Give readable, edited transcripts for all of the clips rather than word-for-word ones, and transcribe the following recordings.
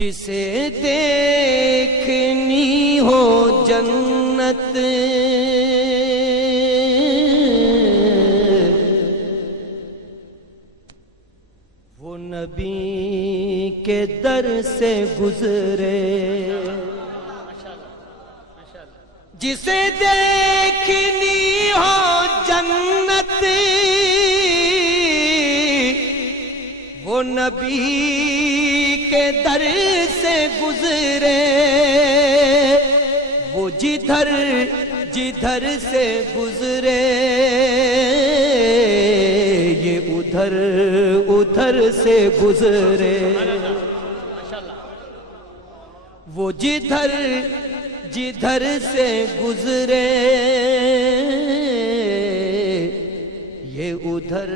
جسے دیکھنی ہو جنت وہ نبی کے در سے گزرے، جسے دیکھنی ہو جنت وہ نبی کے در سے گزرے، وہ جدھر جدھر سے گزرے یہ ادھر ادھر سے گزرے، وہ جدھر جدھر سے گزرے یہ ادھر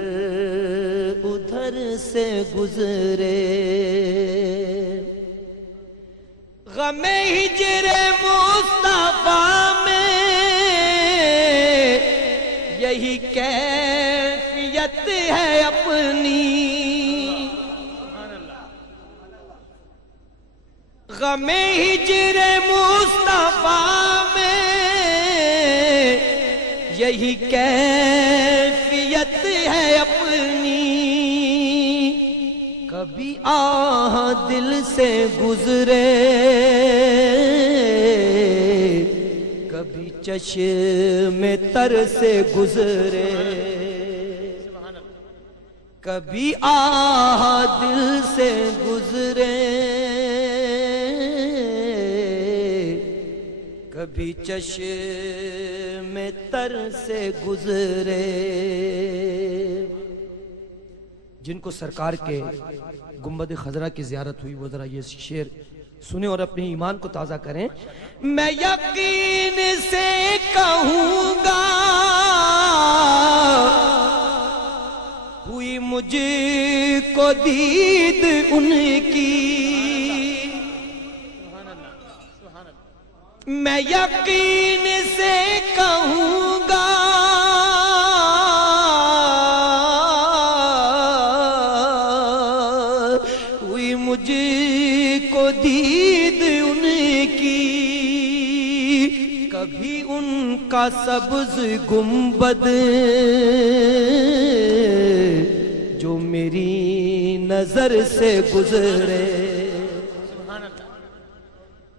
ادھر سے گزرے۔ غم ہجر مصطفیٰ میں یہی کیفیت ہے اپنی، غم ہجر مصطفیٰ میں یہی کیفیت ہے اپنی، کبھی آہ دل سے گزرے کبھی چشم تر سے گزرے، کبھی آہ دل سے گزرے کبھی چشم تر سے گزرے۔ جن کو سرکار کے گنبد خضرا کی زیارت ہوئی وہ ذرا یہ شعر سنیں اور اپنے ایمان کو تازہ کریں۔ میں یقین سے کہوں گا ہوئی مجھ کو دید ان کی، میں یقین سے کہوں گا ہوئی مجھ کو دید ان کی، کبھی ان کا سبز گنبد جو میری نظر سے گزرے،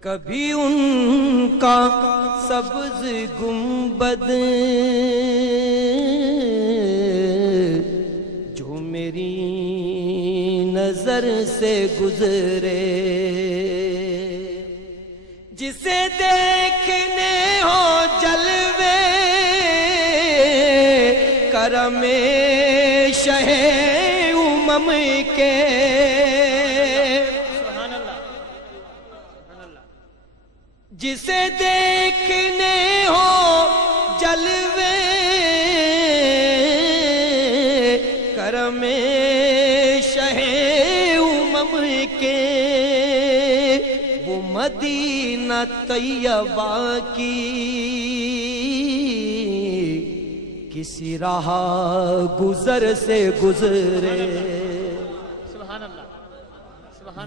کبھی ان کا سبز گنبد جو میری نظر سے گزرے، جسے دیکھنے ہو جلوے کرم شہ امم کے، جسے دیکھنے ہو جلوے کرم شہ امم کے، وہ مدینہ طیبہ کی کسی راہ گزر سے گزرے،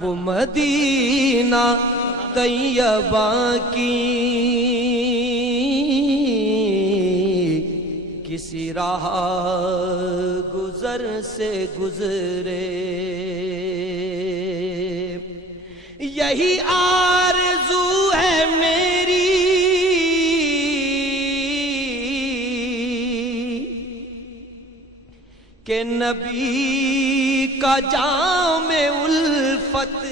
وہ مدینہ طیبہ کی کسی راہ گزر سے گزرے، یہی آرزو ہے میری کہ نبی کا جام الفت،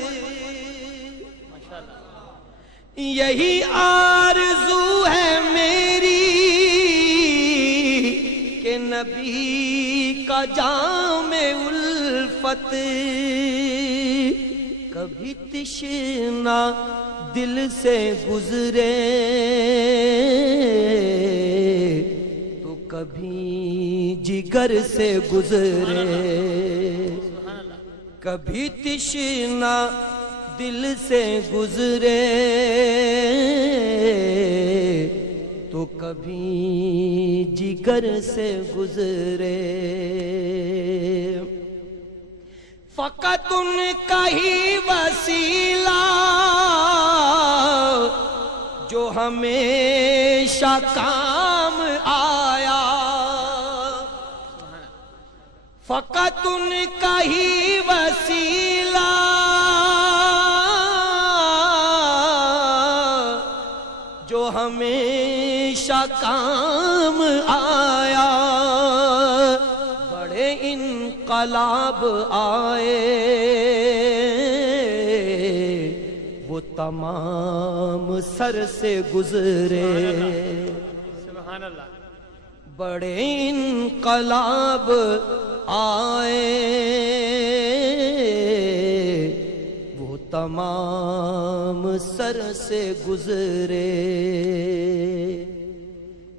یہی آرزو ہے میری کہ نبی کا جام الفت کبھی تشنا دل سے گزرے تو کبھی جگر سے گزرے، کبھی تشنا دل سے گزرے تو کبھی جگر سے گزرے، فقط ان کا ہی وسیلہ جو ہمیشہ کام آیا، فقط ان کا ہی وسیلہ جو ہمیشہ کام آیا، بڑے انقلاب آئے وہ تمام سر سے گزرے، سبحان اللہ، بڑے انقلاب آئے وہ تمام سر سے گزرے،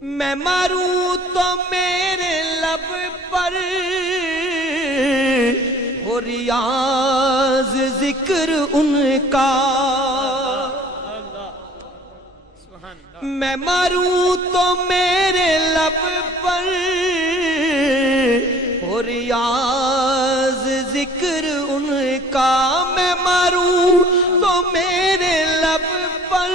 میں مروں تو میرے لب پر ہو ریاض ذکر ان کا، میں مروں تو میرے لب پر ہو ریاض ذکر ان کا، میں مروں تو میرے لب پر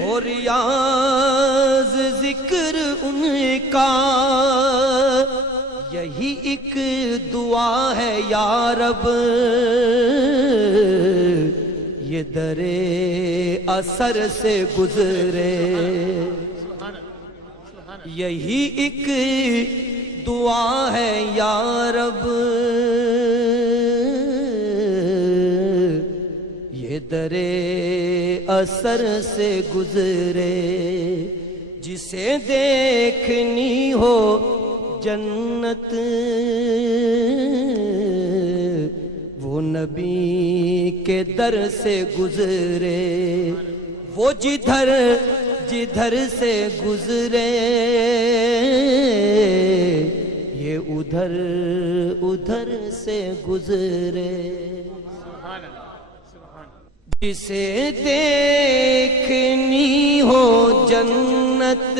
ہو ریاض ذکر ان کا، یہی ایک دعا ہے یا رب یہ درے اثر سے گزرے، یہی ایک دعا ہے یا رب یہ درے اثر سے گزرے، جسے دیکھنی ہو جنت وہ نبی کے در سے گزرے، وہ جدھر جدھر سے گزرے یہ ادھر ادھر سے گزرے، جسے دیکھنی ہو جنت